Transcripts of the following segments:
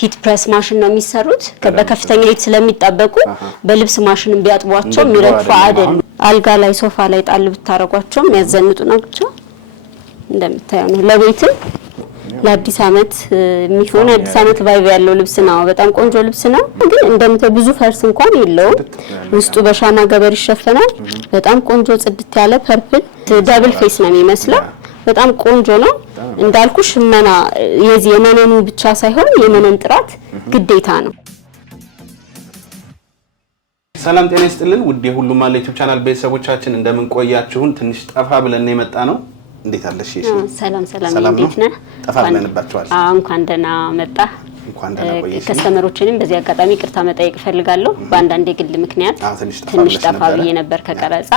ሂት ፕሬስ ማሽን ነው የሚሰሩት በከፍተኛ ሂት ስለሚጣበቁ በልብስ ማሽን ቢያጥቧቸው ሚረግፋ አይደለም አልጋ ላይ ሶፋ ላይ ጣል ብታረጓቸው የሚያዘንጡ ናቸው እንደምታዩ ነው ለቤትም ለአዲስ አመት የሚሆን አዲስ አመት ቫይብ ያለው ልብስ ነው በጣም ቆንጆ ልብስ ነው ግን እንደምታዩ ብዙ ፈርስ እንኳን የለውም ውስጡ በሻማ ገበር ይሸፈናል በጣም ቆንጆ ጽድት ያለ ፐርፕል ዳብል ፌስ ነው የሚመስለው በጣም ቆንጆ ነው እንዳልኩ ሽመና የዚህ የመነኑ ብቻ ሳይሆን የመነን ጥራት ግዴታ ነው ሰላም ጤና ይስጥልን ውድ የሁሉም ማለ ዩቲዩብ ቻናል ቤተሰቦቻችን እንደምን ቆያችሁን ትንሽ ጠፋ ብለን የመጣ ነው እንዴት አለሽ እሺ ሰላም እንዴት ነህ ጠፋ ብለንባችኋል እንኳን ደህና መጣ እንኳን ደህና ቆየሽ ከስተመሮችንም በዚህ አጋጣሚ ይቅርታ መጠየቅ ፈልጋለሁ በአንዳንድ የግል ምክንያት ትንሽ ጠፋ ብዬ ነበር ከቀረጻ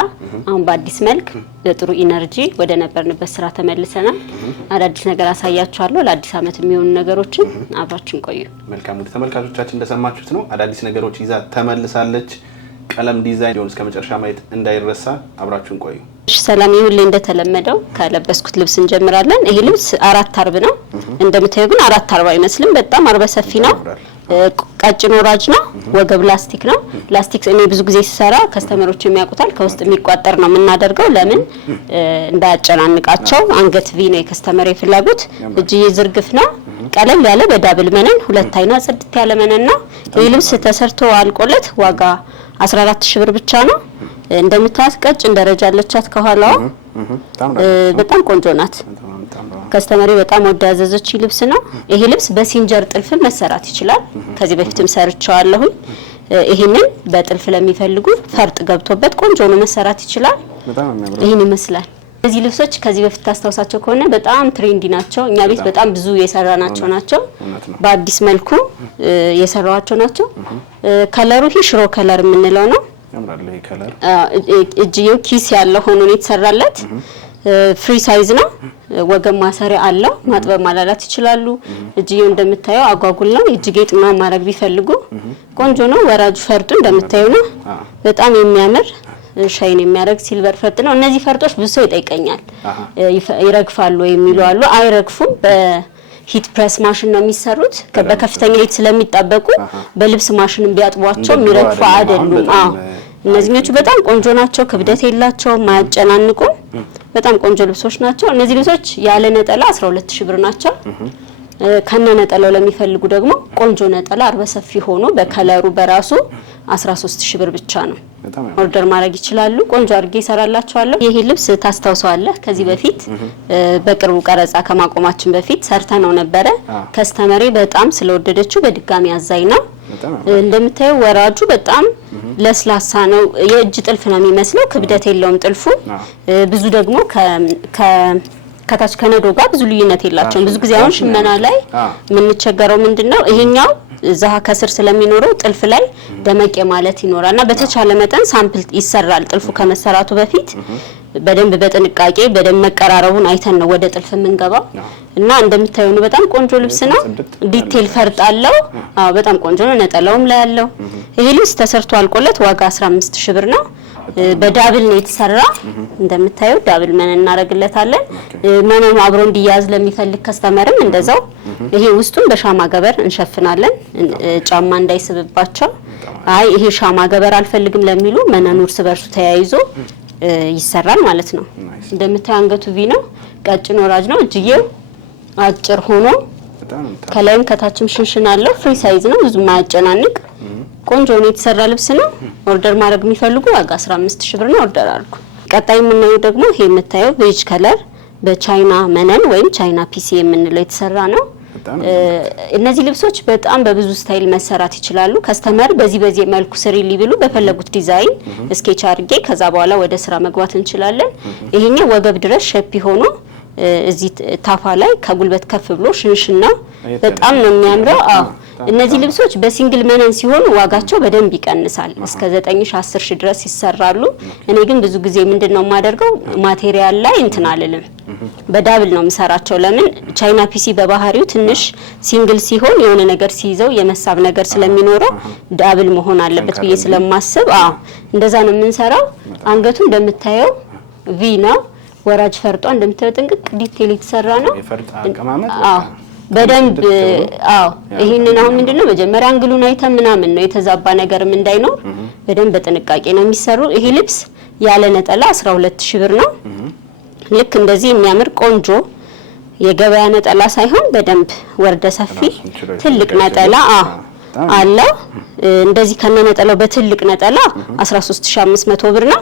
አሁን በአዲስ መልክ በጥሩ ኢነርጂ ወደ ነበርንበት ስራ ተመልሰናል አዳዲስ ነገር አሳያችኋለሁ ለአዲስ አመት የሚሆኑ ነገሮችን አብራችን ቆዩ መልካም ውድ ተመልካቾቻችን እንደሰማችሁት ነው አዳዲስ ነገሮች ይዛ ተመልሳለች ቀለም ዲዛይን ዲዮንስ ከመጨረሻ ማየት እንዳይረሳ አብራችሁን ቆዩ እሺ ሰላም ይሁን እንደተለመደው ከለበስኩት ልብስ እንጀምራለን ይሄ ልብስ 4 አርብ ነው እንደምታዩ ግን 4 አርብ አይመስልም በጣም አርበ ሰፊ ነው ቀጭን ወራጅ ነው ወገብ ላስቲክ ነው ላስቲክ እኔ ብዙ ጊዜ ሲሰራ ከስተመሮች የሚያውቁታል ከውስጥ የሚቋጠር ነው የምናደርገው ለምን እንዳያጨናንቃቸው አንገት ቪ ነው የከስተመር ፍላጎት እጅዬ ዝርግፍ ነው ቀለል ያለ በዳብል መነን ሁለት አይና ጽድት ያለ መነን ነው ይሄ ልብስ ተሰርቶ አልቆለት ዋጋ 14000 ብር ብቻ ነው እንደምታስ ቀጭን ደረጃ አለቻት ከኋላው በጣም ቆንጆ ናት ከስተመሪ በጣም ወዳዘዘች ልብስ ነው ይሄ ልብስ በሲንጀር ጥልፍ መሰራት ይችላል ከዚህ በፊትም ሰርቻለሁ ይሄንን በጥልፍ ለሚፈልጉ ፈርጥ ገብቶበት ቆንጆ ነው መሰራት ይችላል ይሄን ይመስላል እዚህ ልብሶች ከዚህ በፊት ታስተውሳቸው ከሆነ በጣም ትሬንዲ ናቸው እኛ ቤት በጣም ብዙ የሰራናቸው ናቸው በአዲስ መልኩ የሰራዋቸው ናቸው ከለሩ ሽሮ ከለር የምንለው ነው ያምራል ይሄ ከለር እጅየው ኪስ ያለው ሆኖ ነው የተሰራለት ፍሪ ሳይዝ ነው ወገብ ማሰሪያ አለው ማጥበብ ማላላት ይችላሉ እጅየው እንደምታዩ አጓጉል ነው እጅጌጥ ምናምን ማድረግ ቢፈልጉ ቆንጆ ነው ወራጁ ፈርጡ እንደምታዩ ነው በጣም የሚያምር ሻይን የሚያደርግ ሲልቨር ፈርጥ ነው እነዚህ ፈርጦች ብዙ ሰው ይጠይቀኛል ይረግፋሉ የሚሉ አሉ አይረግፉም በሂት ፕሬስ ማሽን ነው የሚሰሩት በከፍተኛ ሂት ስለሚጣበቁ በልብስ ማሽን ቢያጥቧቸው የሚረግፉ አይደሉም እነዚህኞቹ በጣም ቆንጆ ናቸው ክብደት የላቸው ማያጨናንቁ በጣም ቆንጆ ልብሶች ናቸው እነዚህ ልብሶች ያለ ነጠላ 12000 ብር ናቸው ከነ ነጠላው ለሚፈልጉ ደግሞ ቆንጆ ነጠላ አርበ ሰፊ ሆኖ በከለሩ በራሱ 13000 ብር ብቻ ነው ኦርደር ማድረግ ይችላሉ ቆንጆ አድርጌ ይሰራላችኋለሁ ይሄ ልብስ ታስተውሰዋለህ ከዚህ በፊት በቅርቡ ቀረጻ ከማቆማችን በፊት ሰርተነው ነበር ከስተመሪ በጣም ስለወደደችው በድጋሚ አዛይና እንደምታዩ ወራጁ በጣም ለስላሳ ነው የእጅ ጥልፍ ነው የሚመስለው ክብደት የለውም ጥልፉ ብዙ ደግሞ ከታች ከነዶ ጋር ብዙ ልዩነት የላቸውም ብዙ ጊዜ አሁን ሽመና ላይ ምን ቸገረው ምንድነው ይሄኛው እዛህ ከስር ስለሚኖረው ጥልፍ ላይ ደመቀ ማለት ይኖራልና በተቻለ መጠን ሳምፕል ይሰራል ጥልፉ ከመሰራቱ በፊት በደንብ በጥንቃቄ በደንብ መቀራረቡን አይተን ነው ወደ ጥልፍ የምንገባው እና እንደምታዩ ነው በጣም ቆንጆ ልብስ ነው ዲቴል ፈርጥ አለው በጣም ቆንጆ ነው ነጠላውም ላይ ያለው ይሄ ልብስ ተሰርቶ አልቆለት ዋጋ 15000 ብር ነው በዳብል ነው የተሰራ እንደምታዩ ዳብል መነን እናረግለታለን መነኑ አብሮ እንዲያዝ ለሚፈልግ ከስተመርም እንደዛው ይሄ ውስጡን በሻማ ገበር እንሸፍናለን ጫማ እንዳይስብባቸው አይ ይሄ ሻማ ገበር አልፈልግም ለሚሉ መነኑ እርስ በርሱ ተያይዞ ይሰራል ማለት ነው እንደምታዩ አንገቱ ቪ ነው ቀጭን ወራጅ ነው እጅየው አጭር ሆኖ ከላይም ከታችም ሽንሽን አለው ፍሪ ሳይዝ ነው ብዙ ማያጨናንቅ ቆንጆ ነው የተሰራ ልብስ ነው ኦርደር ማድረግ የሚፈልጉ ዋጋ 15000 ብር ነው ኦርደር አድርጉ ቀጣይ የምናየው ደግሞ ይሄ የምታየው ቤጅ ከለር በቻይና መነን ወይም ቻይና ፒሲ የምንለው የተሰራ ነው እነዚህ ልብሶች በጣም በብዙ ስታይል መሰራት ይችላሉ ከስተመር በዚህ መልኩ ስሪ ሊብሉ በፈለጉት ዲዛይን ስኬች አድርጌ ከዛ በኋላ ወደ ስራ መግባት እንችላለን ይሄኛው ወገብ ድረስ ሼፕ ሆኖ እዚህ ታፋ ላይ ከጉልበት ከፍ ብሎ ሽንሽና በጣም ነው የሚያምረው እነዚህ ልብሶች በሲንግል መነን ሲሆን ዋጋቸው በደንብ ይቀንሳል እስከ 9000-10000 ድረስ ይሰራሉ እኔ ግን ብዙ ጊዜ ምንድነው ማደርገው ማቴሪያል ላይ እንትን አልልም በዳብል ነው መሰራቸው ለምን ቻይና ፒሲ በባህሪው ትንሽ ሲንግል ሲሆን የሆነ ነገር ሲይዘው የመሳብ ነገር ስለሚኖረው ዳብል መሆን አለበት ብዬ ስለማስብ እንደዛ ነው የምንሰራው አንገቱ እንደምታየው ቪ ነው ወራጅ ፈርጧ እንደምታየው ጥንቅቅ ዲቴል የተሰራ ነው የፈርጥ አቀማመጥ በደንብ አዎ ይሄንን አሁን ምንድነው መጀመሪያ አንግሉን አይተን ምናምን ነው የተዛባ ነገርም እንዳይኖር በደንብ በጥንቃቄ ነው የሚሰሩ። ይሄ ልብስ ያለ ነጠላ 12000 ብር ነው። ልክ እንደዚህ የሚያምር ቆንጆ የገበያ ነጠላ ሳይሆን በደንብ ወርደ ሰፊ ትልቅ ነጠላ አለ። እንደዚህ ከነ ነጠላው በትልቅ ነጠላ 13500 ብር ነው።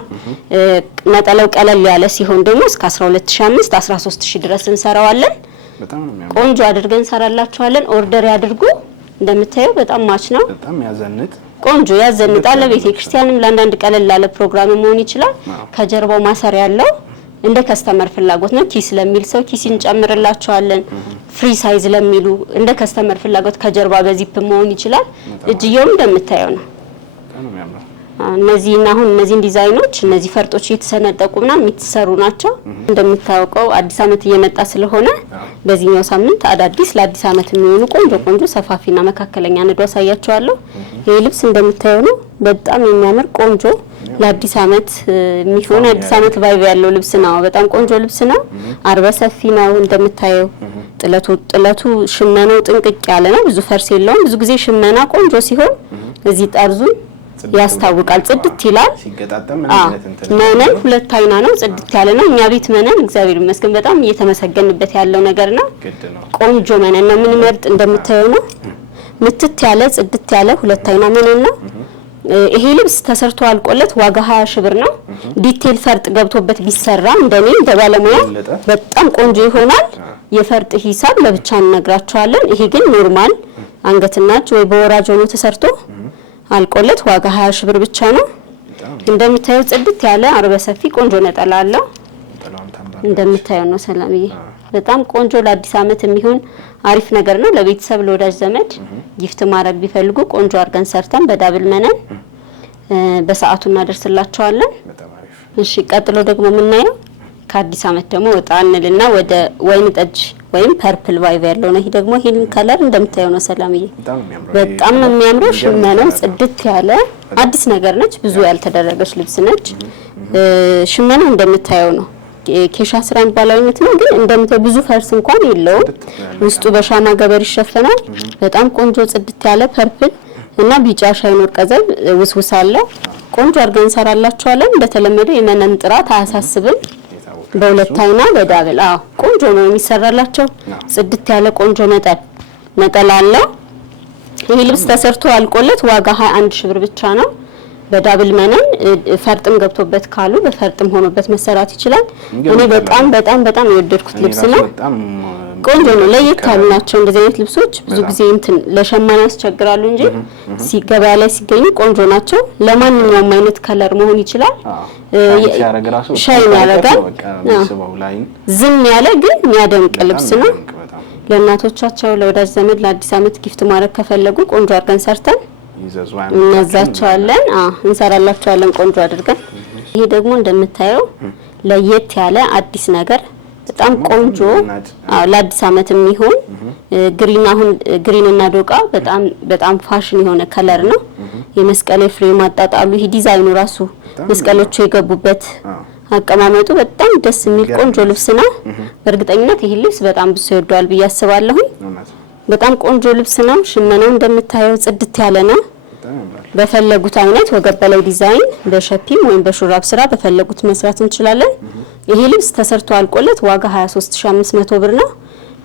ነጠላው ቀለል ያለ ሲሆን ደግሞ እስከ 12500 13000 ድረስ እንሰራዋለን። ቆንጆ አድርገን እንሰራላችኋለን። ኦርደር ያድርጉ። እንደምታዩ በጣም ማች ነው። በጣም ያዘንጥ ቆንጆ ያዘንጣል። ለቤተ ክርስቲያንም ለአንዳንድ ቀለል ላለ ፕሮግራም መሆን ይችላል። ከጀርባው ማሰሪያ ያለው እንደ ከስተመር ፍላጎት ነው። ኪስ ለሚል ሰው ኪስ እንጨምርላችኋለን። ፍሪ ሳይዝ ለሚሉ እንደ ከስተመር ፍላጎት ከጀርባ በዚፕ መሆን ይችላል። እጅየው እንደምታዩ ነው። እነዚህና አሁን እነዚህ ዲዛይኖች እነዚህ ፈርጦች የተሰነጠቁና የሚተሰሩ ናቸው። እንደምታውቀው አዲስ አመት እየመጣ ስለሆነ በዚህኛው ሳምንት አዳዲስ ለአዲስ አመት የሚሆኑ ቆንጆ ሰፋፊና መካከለኛ ነዶ አሳያችኋለሁ። ይሄ ልብስ እንደምታዩ ነው። በጣም የሚያምር ቆንጆ ለአዲስ አመት የሚሆን አዲስ አመት ቫይብ ያለው ልብስ ነው። በጣም ቆንጆ ልብስ ነው። አርበ ሰፊ ነው። እንደምታዩ ጥለቱ ሽመናው ጥንቅቅ ያለ ነው። ብዙ ፈርስ የለውም። ብዙ ጊዜ ሽመና ቆንጆ ሲሆን እዚህ ጠርዙን ያስታውቃል። ጽድት ይላል። ሲገጣጠም መነን ሁለት አይና ነው። ጽድት ያለ ነው። እኛ ቤት መነን እግዚአብሔር ይመስገን በጣም እየተመሰገንበት ያለው ነገር ነው። ቆንጆ መነን ነው። ምን መርጥ እንደምታዩ ነው። ምትት ያለ ጽድት ያለ ሁለት አይና መነን ነው። ይሄ ልብስ ተሰርቶ አልቆለት ዋጋ 20000 ብር ነው። ዲቴል ፈርጥ ገብቶበት ቢሰራ እንደኔ እንደባለሙያ በጣም ቆንጆ ይሆናል። የፈርጥ ሂሳብ ለብቻ እንነግራችኋለን። ይሄ ግን ኖርማል አንገትና እጅ ወይ በወራጅ ሆኖ ተሰርቶ አልቆለት ዋጋ 20000 ብር ብቻ ነው። እንደምታዩ ጽድት ያለ አርበ ሰፊ ቆንጆ ነጠላ አለው። እንደምታዩ ነው። ሰላምዬ በጣም ቆንጆ ለአዲስ አመት የሚሆን አሪፍ ነገር ነው። ለቤተሰብ ለወዳጅ ዘመድ ጊፍት ማድረግ ቢፈልጉ ቆንጆ አርገን ሰርተን በዳብል መነን በሰዓቱ እናደርስላቸዋለን። እሺ ቀጥሎ ደግሞ የምናየው ከአዲስ አመት ደግሞ ወጣ እንልና ወደ ወይን ጠጅ ወይም ፐርፕል ቫይቭ ያለው ነው። ይሄ ደግሞ ይሄን ከለር እንደምታዩ ነው። ሰላምዬ በጣም የሚያምረው ሽመናው ጽድት ያለ አዲስ ነገር ነች። ብዙ ያልተደረገች ልብስ ነች። ሽመናው እንደምታዩ ነው። ኬሻ ስራ የሚባለው አይነት ነው። ግን እንደምታዩ ብዙ ፈርስ እንኳን የለውም። ውስጡ በሻማ ገበር ይሸፈናል። በጣም ቆንጆ ጽድት ያለ ፐርፕል እና ቢጫ ሻይኖር ቀዘብ ውስውስ አለ። ቆንጆ አድርገን እንሰራላችኋለን። እንደተለመደው የመነን ጥራት አያሳስብም። በሁለት አይና በዳብል ቆንጆ ነው የሚሰራላቸው። ጽድት ያለ ቆንጆ ነጠላ አለው። ይሄ ልብስ ተሰርቶ አልቆለት ዋጋ 21000 ብር ብቻ ነው። በዳብል መነን ፈርጥም ገብቶበት ካሉ በፈርጥም ሆኖበት መሰራት ይችላል። እኔ በጣም የወደድኩት ልብስ ነው። ቆንጆ ነው። ለየት ያሉ ናቸው እንደዚህ አይነት ልብሶች። ብዙ ጊዜ እንትን ለሸማኔ ያስቸግራሉ እንጂ ሲገበያ ላይ ሲገኙ ቆንጆ ናቸው። ለማንኛውም አይነት ከለር መሆን ይችላል። ሻይን ያደርጋል። ዝም ያለ ግን የሚያደምቅ ልብስ ነው። ለእናቶቻቸው ለወዳጅ ዘመድ ለአዲስ አመት ጊፍት ማድረግ ከፈለጉ ቆንጆ አድርገን ሰርተን እናዛቸዋለን። እንሰራላቸዋለን ቆንጆ አድርገን። ይሄ ደግሞ እንደምታየው ለየት ያለ አዲስ ነገር በጣም ቆንጆ ለአዲስ አመት የሚሆን ግሪን እና ዶቃ በጣም ፋሽን የሆነ ከለር ነው። የመስቀል ፍሬም አጣጣሉ ይሄ ዲዛይኑ ራሱ መስቀሎቹ የገቡበት አቀማመጡ በጣም ደስ የሚል ቆንጆ ልብስ ነው። በእርግጠኝነት ይሄ ልብስ በጣም ብዙ ይወደዋል ብዬ አስባለሁ። በጣም ቆንጆ ልብስ ነው። ሽመናው እንደምታየው ጽድት ያለ ነው። በፈለጉት አይነት ወገብ በላይ ዲዛይን በሸፒም ወይም በሹራብ ስራ በፈለጉት መስራት እንችላለን። ይሄ ልብስ ተሰርቶ አልቆለት ዋጋ 23500 ብር ነው።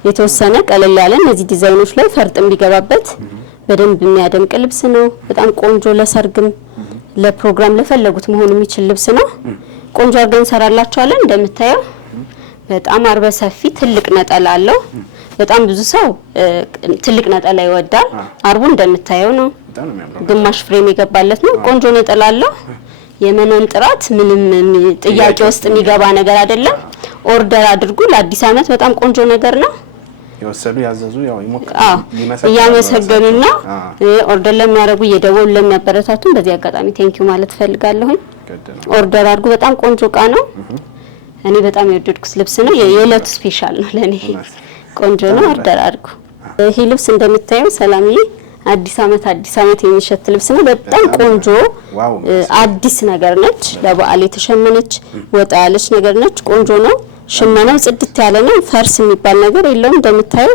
የተወሰነ ቀለል ያለ እነዚህ ዲዛይኖች ላይ ፈርጥም ቢገባበት በደንብ የሚያደምቅ ልብስ ነው። በጣም ቆንጆ ለሰርግም ለፕሮግራም ለፈለጉት መሆን የሚችል ልብስ ነው። ቆንጆ አድርገን እንሰራላችኋለን። እንደምታየው በጣም አርበ ሰፊ ትልቅ ነጠላ አለው። በጣም ብዙ ሰው ትልቅ ነጠላ ይወዳል። አርቡ እንደምታየው ነው። ግማሽ ፍሬም የገባለት ነው። ቆንጆ ነጠላ አለው። የመነን ጥራት ምንም ጥያቄ ውስጥ የሚገባ ነገር አይደለም። ኦርደር አድርጉ። ለአዲስ አመት በጣም ቆንጆ ነገር ነው። የወሰዱ ያዘዙ ያው ይሞክራሉ። እያመሰገኑና ኦርደር ለሚያደርጉ እየደወሉ ለሚያበረታቱን በዚህ አጋጣሚ ቴንኪው ማለት ፈልጋለሁ። ኦርደር አድርጉ። በጣም ቆንጆ እቃ ነው። እኔ በጣም የወደድኩት ልብስ ነው። የዕለቱ ስፔሻል ነው ለኔ። ቆንጆ ነው። ኦርደር አድርጉ። ይሄ ልብስ እንደምታየው ሰላምዬ አዲስ አመት የሚሸት ልብስ ነው። በጣም ቆንጆ አዲስ ነገር ነች። ለበዓል የተሸመነች ወጣ ያለች ነገር ነች። ቆንጆ ነው። ሽመናው ጽድት ያለ ነው። ፈርስ የሚባል ነገር የለውም። እንደምታየው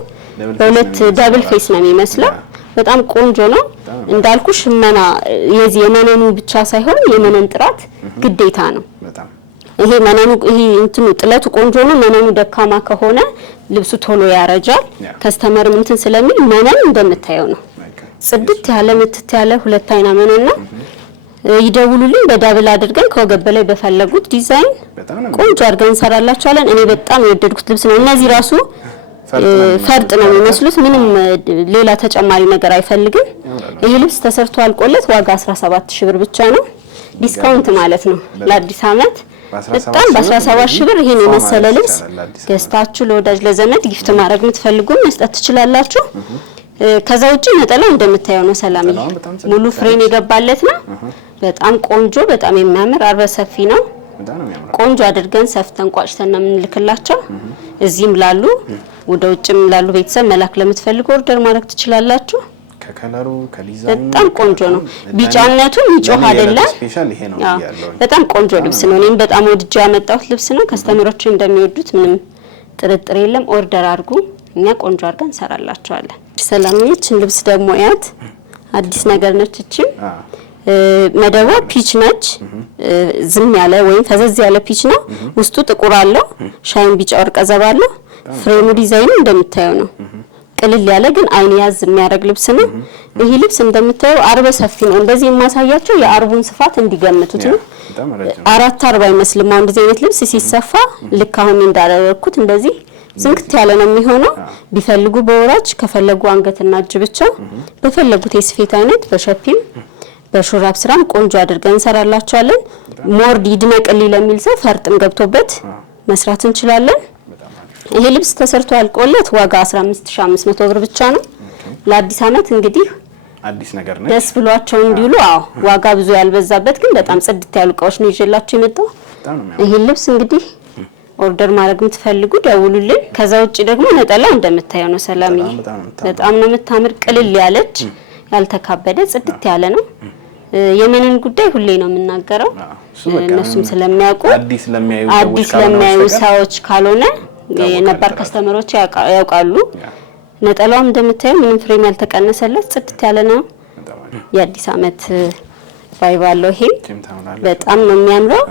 በሁለት ዳብል ፌስ ነው የሚመስለው በጣም ቆንጆ ነው እንዳልኩ ሽመና የዚህ የመነኑ ብቻ ሳይሆን የመነን ጥራት ግዴታ ነው በጣም ይሄ መነኑ ይሄ እንትኑ ጥለቱ ቆንጆ ነው መነኑ ደካማ ከሆነ ልብሱ ቶሎ ያረጃል ከስተመር እንትን ስለሚል መነን እንደምታየው ነው ጽድት ያለ ምትት ያለ ሁለት አይና መነን ነው ይደውሉልኝ በዳብል አድርገን ከወገብ በላይ በፈለጉት ዲዛይን ቆንጆ አድርገን እንሰራላችኋለን እኔ በጣም የወደድኩት ልብስ ነው እነዚህ ራሱ ፈርጥ ነው የሚመስሉት ምንም ሌላ ተጨማሪ ነገር አይፈልግም ይሄ ልብስ ተሰርቶ አልቆለት ዋጋ 17000 ብር ብቻ ነው ዲስካውንት ማለት ነው ለአዲስ አመት በጣም በ17000 ብር ይሄን የመሰለ ልብስ ገዝታችሁ ለወዳጅ ለዘመድ ጊፍት ማድረግ የምትፈልጉ መስጠት ትችላላችሁ ከዛ ውጪ ነጠላው እንደምታየው ነው ሰላም ሙሉ ፍሬም የገባለት ነው በጣም ቆንጆ በጣም የሚያምር አርበ ሰፊ ነው ቆንጆ አድርገን ሰፍተን ቋጭተን ነው የምንልክላቸው እዚህም ላሉ ወደ ውጭም ላሉ ቤተሰብ መላክ ለምትፈልጉ ኦርደር ማድረግ ትችላላችሁ ከከለሩ ከዲዛይኑ በጣም ቆንጆ ነው ቢጫነቱ ይጮህ አይደለም ስፔሻል ይሄ ነው ያለው በጣም ቆንጆ ልብስ ነው እኔም በጣም ወድጄ ያመጣሁት ልብስ ነው ከስተመሮች እንደሚወዱት ምንም ጥርጥር የለም ኦርደር አድርጉ እኛ ቆንጆ አድርገን እንሰራላችኋለን ሰላምችን ልብስ ደግሞ ያት አዲስ ነገር ነች እቺ መደቧ ፒች ነች ዝም ያለ ወይም ፈዘዝ ያለ ፒች ነው ውስጡ ጥቁር አለው ሻይን ቢጫ ወርቀ ዘባ አለው ፍሬሙ ዲዛይኑ እንደምታየው ነው ቅልል ያለ ግን አይን ያዝ የሚያደርግ ልብስ ነው ይሄ ልብስ እንደምታየው አርበ ሰፊ ነው እንደዚህ የማሳያቸው የአርቡን ስፋት እንዲገምቱት ነው 440 ይመስልም አሁን እንደዚህ አይነት ልብስ ሲሰፋ ልክ አሁን እንዳደረኩት እንደዚህ ዝንክት ያለ ነው የሚሆነው ቢፈልጉ በወራጅ ከፈለጉ አንገትና እጅ ብቻ በፈለጉት የስፌት አይነት በሸፒም በሹራብ ስራም ቆንጆ አድርገን እንሰራላችኋለን ሞርድ ይድነቅልኝ ለሚል ሰው ፈርጥም ገብቶበት መስራት እንችላለን ይሄ ልብስ ተሰርቶ አልቆለት ዋጋ 15500 ብር ብቻ ነው ለአዲስ አመት እንግዲህ አዲስ ነገር ነው ደስ ብሏቸው እንዲሉ ዋጋ ብዙ ያልበዛበት ግን በጣም ጽድት ያሉ እቃዎች ነው ይዤላችሁ የመጣው ይሄ ልብስ እንግዲህ ኦርደር ማድረግ የምትፈልጉ ደውሉልን ከዛ ውጪ ደግሞ ነጠላው እንደምታየው ነው ሰላምዬ በጣም ነው የምታምር ቅልል ያለች ያልተካበደ ጽድት ያለ ነው የመንን ጉዳይ ሁሌ ነው የምናገረው እነሱም ስለሚያውቁ አዲስ ለሚያዩ ሰዎች ካልሆነ የነባር ከስተመሮች ያውቃሉ ነጠላውም እንደምታየው ምንም ፍሬም ያልተቀነሰለት ጽድት ያለ ነው የአዲስ አመት ቫይባለው ይሄ በጣም ነው የሚያምረው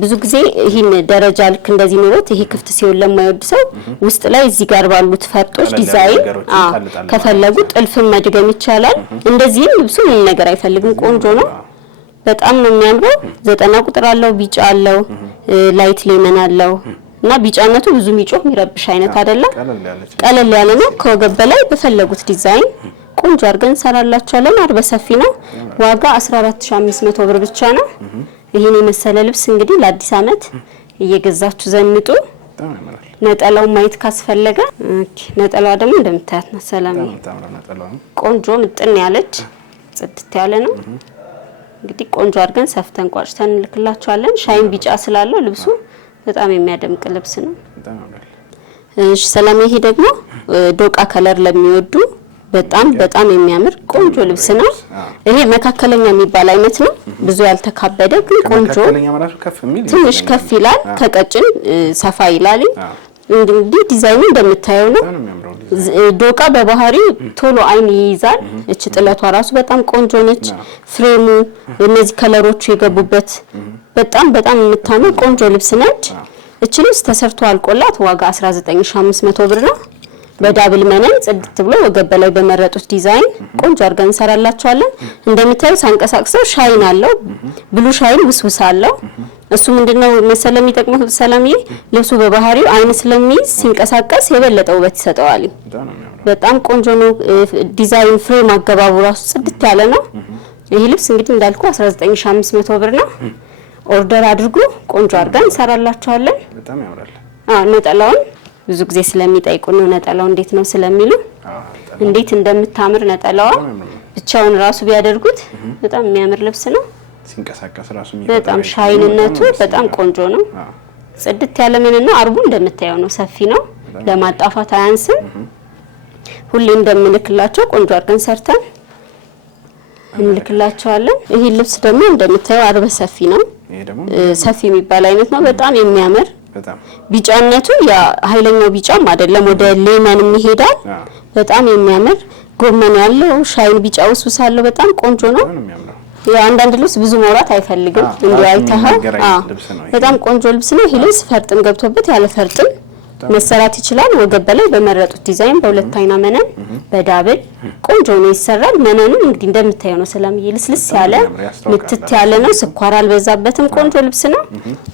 ብዙ ጊዜ ይሄን ደረጃ ልክ እንደዚህ ኖሮት ይሄ ክፍት ሲሆን ለማይወድ ሰው ውስጥ ላይ እዚህ ጋር ባሉት ፈርጦች ዲዛይን ከፈለጉ ጥልፍም መድገም ይቻላል እንደዚህም ልብሱ ምን ነገር አይፈልግም ቆንጆ ነው በጣም ነው የሚያምረው 90 ቁጥር አለው ቢጫ አለው ላይት ሌመን አለው እና ቢጫነቱ ብዙ ሚጮህ የሚረብሽ አይነት አይደለም ቀለል ያለ ነው ከወገብ በላይ በፈለጉት ዲዛይን ቆንጆ አድርገን እንሰራላችኋለን አርበ ሰፊ ነው ዋጋ 14500 ብር ብቻ ነው ይሄን የመሰለ ልብስ እንግዲህ ለአዲስ አመት እየገዛችሁ ዘንጡ ነጠላው ማየት ካስፈለገ ነጠላው ደግሞ እንደምታያት ነው ሰላም ቆንጆ ምጥን ያለች ጽድት ያለ ነው እንግዲህ ቆንጆ አድርገን ሰፍተን ቋጭተን እንልክላችኋለን ሻይን ቢጫ ስላለው ልብሱ በጣም የሚያደምቅ ልብስ ነው እሺ ሰላም ይሄ ደግሞ ዶቃ ከለር ለሚወዱ በጣም የሚያምር ቆንጆ ልብስ ነው ይሄ መካከለኛ የሚባል አይነት ነው ብዙ ያልተካበደ ግን ቆንጆ ትንሽ ከፍ ይላል ከቀጭን ሰፋ ይላል እንግዲህ ዲዛይኑ እንደምታየው ነው ዶቃ በባህሪው ቶሎ አይን ይይዛል እቺ ጥለቷ ራሱ በጣም ቆንጆ ነች ፍሬሙ እነዚህ ከለሮቹ የገቡበት በጣም የምታምር ቆንጆ ልብስ ነች እቺ ልብስ ተሰርቶ አልቆላት ዋጋ 19500 ብር ነው በዳብል መነን ጽድት ብሎ ወገብ በላይ በመረጡት ዲዛይን ቆንጆ አድርገን እንሰራላችኋለን እንደምታዩ ሳንቀሳቅሰው ሻይን አለው ብሉ ሻይን ውስውስ አለው እሱ ምንድነው መሰለም ይጠቅመው ሰላምዬ ልብሱ በባህሪው አይን ስለሚይዝ ሲንቀሳቀስ የበለጠ ውበት ይሰጠዋል በጣም ቆንጆ ነው ዲዛይን ፍሬም አገባቡ ራሱ ጽድት ያለ ነው ይሄ ልብስ እንግዲህ እንዳልኩ 19500 ብር ነው ኦርደር አድርጉ ቆንጆ አድርገን እንሰራላችኋለን በጣም ያምራል ነጠላውን ብዙ ጊዜ ስለሚጠይቁ ነው ነጠላው እንዴት ነው ስለሚሉ እንዴት እንደምታምር ነጠላዋ ብቻውን ራሱ ቢያደርጉት በጣም የሚያምር ልብስ ነው ሲንቀሳቀስ ራሱ በጣም ሻይንነቱ በጣም ቆንጆ ነው ጽድት ያለ ምን ነው አርቡ እንደምታየው ነው ሰፊ ነው ለማጣፋት አያንስም ሁሌ እንደምልክላቸው ቆንጆ አድርገን ሰርተን እንልክላቸዋለን ይሄ ልብስ ደግሞ እንደምታየው አርበ ሰፊ ነው ሰፊ የሚባል አይነት ነው በጣም የሚያምር በጣም ቢጫነቱ ያ ኃይለኛው ቢጫም አይደለም ወደ ሌመንም ይሄዳል በጣም የሚያምር ጎመን ያለው ሻይን ቢጫ ውስውስ አለው በጣም ቆንጆ ነው አንዳንድ ልብስ ብዙ መውራት አይፈልግም እንዴ አይተኸው በጣም ቆንጆ ልብስ ነው ይሄ ልብስ ፈርጥም ገብቶበት ያለ ፈርጥም መሰራት ይችላል ወገብ ላይ በመረጡት ዲዛይን በሁለት አይና መነን በዳብል ቆንጆ ነው ይሰራል መነኑ እንግዲህ እንደምታየው ነው ሰላምዬ ልስልስ ያለ ምትት ያለ ነው ስኳር አልበዛበትም ቆንጆ ልብስ ነው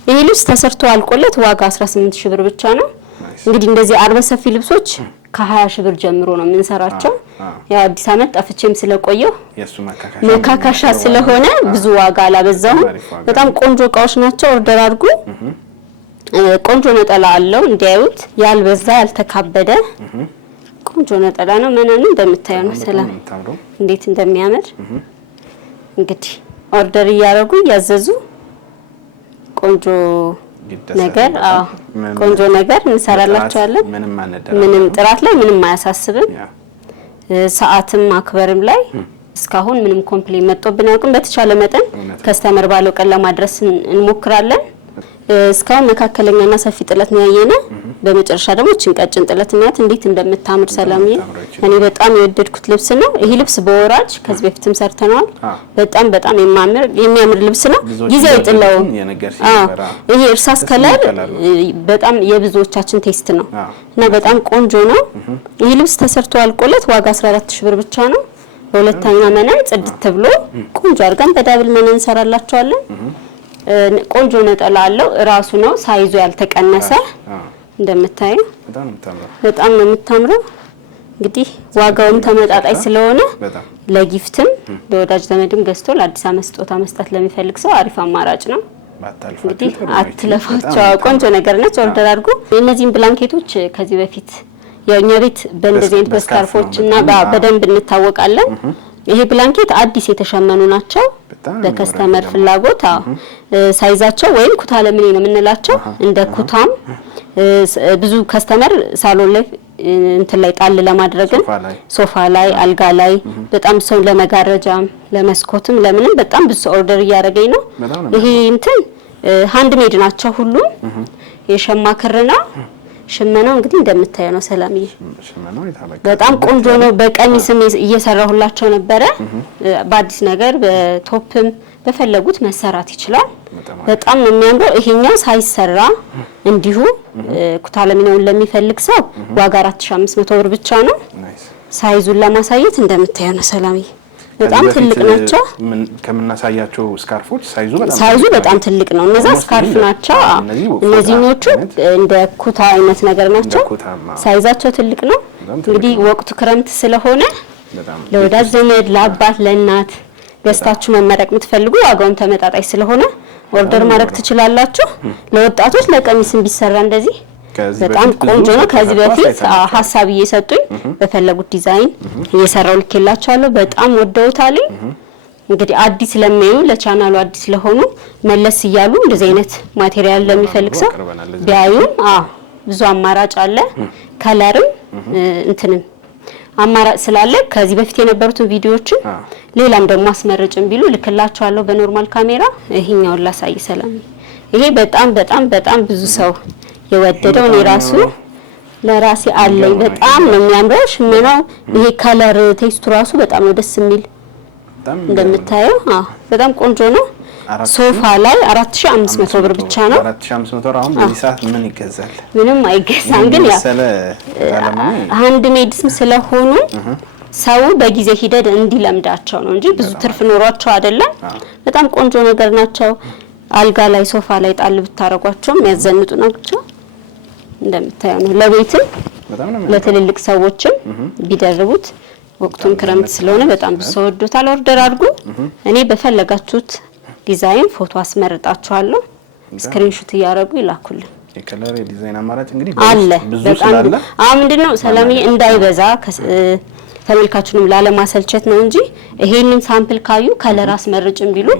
ይሄ ልብስ ተሰርቶ አልቆለት ዋጋ 18000 ብር ብቻ ነው እንግዲህ እንደዚህ 40 ሰፊ ልብሶች ከ20 ብር ጀምሮ ነው የምንሰራቸው ያው አዲስ አመት ጠፍቼም ስለቆየው መካካሻ ስለሆነ ብዙ ዋጋ አላበዛውም በጣም ቆንጆ እቃዎች ናቸው ኦርደር አድርጉ ቆንጆ ነጠላ አለው እንዲያዩት ያልበዛ ያልተካበደ ቆንጆ ነጠላ ነው መነኑ እንደምታየው ነው ሰላም እንዴት እንደሚያምር እንግዲህ ኦርደር ያያረጉ ያዘዙ ቆንጆ ነገር ቆንጆ ነገር እንሰራላችኋለን ምንም ጥራት ላይ ምንም አያሳስብም ሰዓትም አክበርም ላይ እስካሁን ምንም ኮምፕሌን መጥቶብን አያውቅም በተቻለ መጠን ከስተመር ባለው ቀን ለማድረስ እንሞክራለን እስካሁን መካከለኛና ሰፊ ጥለት ነው ያየነው በመጨረሻ ደግሞ ጭንቀጭን ጥለት እናት እንዴት እንደምታምር ሰላምዬ እኔ በጣም የወደድኩት ልብስ ነው ይሄ ልብስ በወራጅ ከዚህ በፊትም ሰርተናል በጣም የሚያምር ልብስ ነው ጊዜ አይጥለው ይሄ እርሳስ ከለር በጣም የብዙዎቻችን ቴስት ነው እና በጣም ቆንጆ ነው ይሄ ልብስ ተሰርቶ አልቆለት ዋጋ 14000 ብር ብቻ ነው በሁለተኛ መነን ጽድት ብሎ ቆንጆ አርጋን በዳብል መነን እንሰራላችኋለን ቆንጆ ነጠላ አለው ራሱ ነው ሳይዙ ያልተቀነሰ እንደምታዩ በጣም ነው የምታምረው እንግዲህ ዋጋውም ተመጣጣኝ ስለሆነ ለጊፍትም ለወዳጅ ዘመድም ገዝቶ ለአዲስ አመት ስጦታ መስጠት ለሚፈልግ ሰው አሪፍ አማራጭ ነው እንግዲህ አትለፋቸው ቆንጆ ነገር ነች ኦርደር አድርጉ እነዚህን ብላንኬቶች ከዚህ በፊት ያኛ ቤት በእንደዚህ አይነት በስካርፎችና በደንብ እንታወቃለን ይሄ ብላንኬት አዲስ የተሸመኑ ናቸው በከስተመር ፍላጎት ሳይዛቸው ወይም ኩታ ለምን ነው የምንላቸው እንደ ኩታም ብዙ ከስተመር ሳሎን ላይ እንትን ላይ ጣል ለማድረግም ሶፋ ላይ አልጋ ላይ በጣም ሰው ለመጋረጃም ለመስኮትም ለምንም በጣም ብዙ ኦርደር እያደረገኝ ነው ይሄ እንትን ሃንድ ሜድ ናቸው ሁሉ የሸማ ክርና ሽመናው እንግዲህ እንደምታየው ነው ሰላምዬ በጣም ቆንጆ ነው በቀሚስም እየሰራሁላቸው ነበር በአዲስ ነገር በቶፕም በፈለጉት መሰራት ይችላል በጣም ነው የሚያምረው ይሄኛው ሳይሰራ እንዲሁ ኩታለሚናውን ለሚፈልግ ሰው ዋጋ 4500 ብር ብቻ ነው ሳይዙን ለማሳየት እንደምታየው ነው ሰላምዬ በጣም ትልቅ ናቸው ከመናሳያቸው ስካርፎች ሳይዙ በጣም ትልቅ ነው እነዛ ስካርፍ ናቸው እነዚህኞቹ እንደ ኩታ አይነት ነገር ናቸው ሳይዛቸው ትልቅ ነው እንግዲህ ወቅቱ ክረምት ስለሆነ ለወዳጅ ዘመድ ለአባት ለእናት ገዝታችሁ መመረቅ የምትፈልጉ ዋጋውን ተመጣጣኝ ስለሆነ ኦርደር ማድረግ ትችላላችሁ ለወጣቶች ለቀሚስም ቢሰራ እንደዚህ በጣም ቆንጆ ነው ከዚህ በፊት ሐሳብ እየሰጡኝ በፈለጉት ዲዛይን እየሰራው ልኬላችኋለሁ በጣም ወደውታል እንግዲህ አዲስ ለሚዩ ለቻናሉ አዲስ ለሆኑ መለስ ይያሉ እንደዚህ አይነት ማቴሪያል ለሚፈልግ ሰው ቢያዩ ብዙ አማራጭ አለ ከለርም እንትንም አማራጭ ስላለ ከዚህ በፊት የነበሩትን ቪዲዮዎችን ሌላም ደግሞ አስመርጭም ቢሉ ልክላችኋለሁ በኖርማል ካሜራ ይሄኛው ላሳይ ሰላም ይሄ በጣም ብዙ ሰው የወደደው ነው ራሱ ለራሴ አለኝ በጣም ነው የሚያምረው ሽመናው ይሄ ከለር ቴስቱ ራሱ በጣም ነው ደስ የሚል እንደምታየው በጣም ቆንጆ ነው ሶፋ ላይ 4500 ብር ብቻ ነው 4500 ብር አሁን በዚህ ሰዓት ምን ይገዛል ምንም አይገዛም ግን ያ ሃንድ ሜድስም ስለሆኑ ሰው በጊዜ ሂደት እንዲለምዳቸው ነው እንጂ ብዙ ትርፍ ኖሯቸው አይደለም በጣም ቆንጆ ነገር ናቸው አልጋ ላይ ሶፋ ላይ ጣል ብታረጓቸው የሚያዘንጡ ናቸው እንደምታየው ነው ለቤትም ለትልልቅ ሰዎችም ቢደርቡት ወቅቱን ክረምት ስለሆነ በጣም ብዙ ወዶታል ኦርደር አድርጉ እኔ በፈለጋችሁት ዲዛይን ፎቶ አስመርጣችኋለሁ ስክሪንሾት ያያረጉ ይላኩልን የከለር ዲዛይን አማራጭ እንግዲህ ብዙ ስላለ ምንድነው ሰላምዬ እንዳይበዛ ተመልካቹንም ላለማሰልቸት ነው እንጂ ይሄንን ሳምፕል ካዩ ከለር አስመርጭም ቢሉ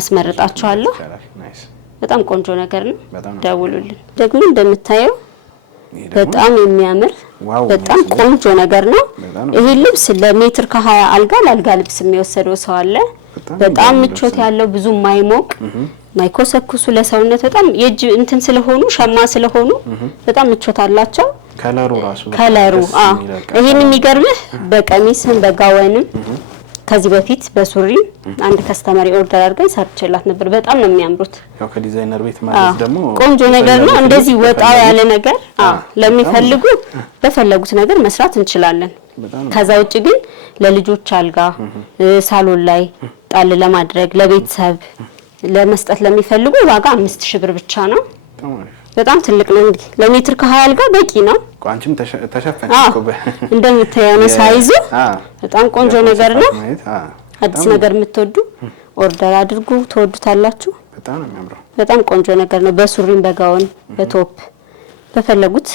አስመርጣችኋለሁ በጣም ቆንጆ ነገር ነው ደውሉልን ደግሞ እንደምታየው በጣም የሚያምር በጣም ቆንጆ ነገር ነው ይሄ ልብስ ለሜትር ከ20 አልጋ ልብስ የሚወሰደው ሰው አለ በጣም ምቾት ያለው ብዙ ማይሞቅ ማይኮሰኩሱ ለሰውነት በጣም የእጅ እንትን ስለሆኑ ሸማ ስለሆኑ በጣም ምቾት አላቸው። ከለሩ ራሱ ከለሩ ይሄን የሚገርምህ በቀሚስም በጋወንም ከዚህ በፊት በሱሪ አንድ ከስተመር ኦርደር አድርገን ሰርቼላት ነበር። በጣም ነው የሚያምሩት። ያው ከዲዛይነር ቤት ማለት ደግሞ ቆንጆ ነገር ነው። እንደዚህ ወጣ ያለ ነገር ለሚፈልጉ በፈለጉት ነገር መስራት እንችላለን። ከዛ ውጪ ግን ለልጆች አልጋ ሳሎን ላይ ጣል ለማድረግ ለቤተሰብ ለመስጠት ለሚፈልጉ ዋጋ 5000 ብር ብቻ ነው። በጣም ትልቅ ነው። እንግዲህ ለሜትር ከ20 አልጋ በቂ ነው። ቋንጭም ተሸፈነች እንደምታየው ነው ሳይዙ። በጣም ቆንጆ ነገር ነው። አዲስ ነገር የምትወዱ ኦርደር አድርጉ፣ ትወዱታላችሁ። በጣም ነው የሚያምረው። በጣም ቆንጆ ነገር ነው። በሱሪም በጋውን በቶፕ በፈለጉት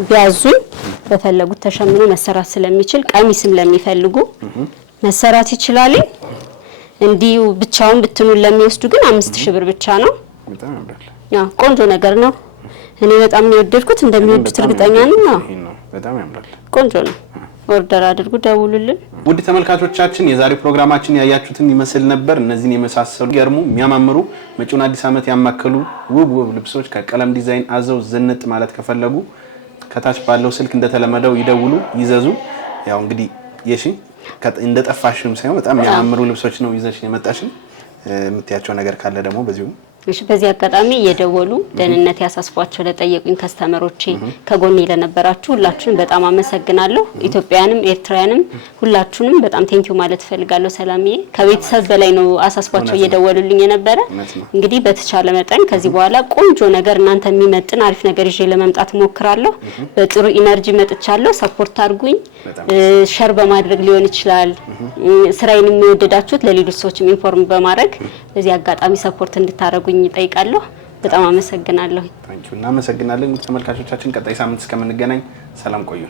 ቢያዙኝ በፈለጉት ተሸምኖ መሰራት ስለሚችል ቀሚስም ለሚፈልጉ መሰራት ይችላል። እንዲሁ ብቻውን ብትኑን ለሚወስዱ ግን 5000 ብር ብቻ ነው። በጣም ያምራል። ያው ቆንጆ ነገር ነው። እኔ በጣም ነው የወደድኩት። እንደሚወዱት እርግጠኛ ነኝ። በጣም ያምራል። ቆንጆ ነው። ኦርደር አድርጉ፣ ደውሉልን። ውድ ተመልካቾቻችን የዛሬው ፕሮግራማችን ያያችሁትን ይመስል ነበር። እነዚህን የመሳሰሉ ገርሙ የሚያማምሩ መጪውን አዲስ ዓመት ያማከሉ ውብ ልብሶች ከቀለም ዲዛይን አዘው ዝንጥ ማለት ከፈለጉ ከታች ባለው ስልክ እንደተለመደው ይደውሉ፣ ይዘዙ። ያው እንግዲህ የሺ እንደጠፋሽም ሳይሆን በጣም የሚያማምሩ ልብሶች ነው ይዘሽ የመጣሽን። የምትያቸው ነገር ካለ ደግሞ በዚሁ እሺ። በዚህ አጋጣሚ እየደወሉ ደህንነት ያሳስቧቸው ለጠየቁኝ ከስተመሮቼ ከጎኔ ለነበራችሁ ሁላችሁንም በጣም አመሰግናለሁ። ኢትዮጵያውያንም ኤርትራውያንም ሁላችሁንም በጣም ቴንኪው ማለት ፈልጋለሁ። ሰላምዬ ከቤተሰብ በላይ ነው አሳስቧቸው እየደወሉልኝ የነበረ። እንግዲህ በተቻለ መጠን ከዚህ በኋላ ቆንጆ ነገር እናንተ የሚመጥን አሪፍ ነገር ይዤ ለመምጣት ሞክራለሁ። በጥሩ ኢነርጂ መጥቻለሁ። ሰፖርት አድርጉኝ። ሸር በማድረግ ሊሆን ይችላል። ስራዬን የሚወደዳችሁት ለሌሎች ሰዎችም ኢንፎርም በማድረግ በዚህ አጋጣሚ ሰፖርት እንድታረጉኝ ይጠይቃለሁ። በጣም አመሰግናለሁ። ታንኪዩ። እናመሰግናለን ተመልካቾቻችን። ቀጣይ ሳምንት እስከምንገናኝ ሰላም ቆዩ።